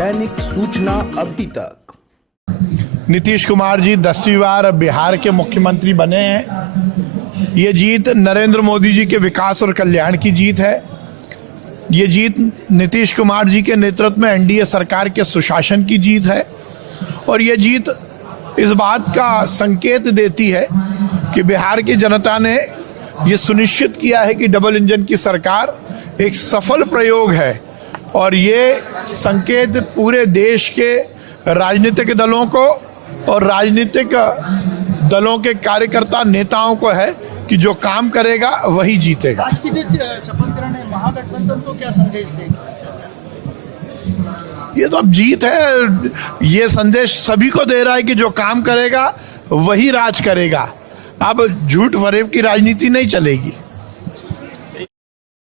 दैनिक सूचना अभी तक। नीतीश कुमार जी 10वीं बार बिहार के मुख्यमंत्री बने हैं। ये जीत नरेंद्र मोदी जी के विकास और कल्याण की जीत है। ये जीत नीतीश कुमार जी के नेतृत्व में एनडीए सरकार के सुशासन की जीत है और ये जीत इस बात का संकेत देती है कि बिहार की जनता ने ये सुनिश्चित किया है कि डबल इंजन की सरकार एक सफल प्रयोग है और ये संकेत पूरे देश के राजनीतिक दलों को और राजनीतिक दलों के कार्यकर्ता नेताओं को है कि जो काम करेगा वही जीतेगा। आज की जो शपथ ग्रहण है, महागठबंधन को क्या संदेश देगा? ये तो अब जीत है। ये संदेश सभी को दे रहा है कि जो काम करेगा वही राज करेगा। अब झूठ फरेब की राजनीति नहीं चलेगी।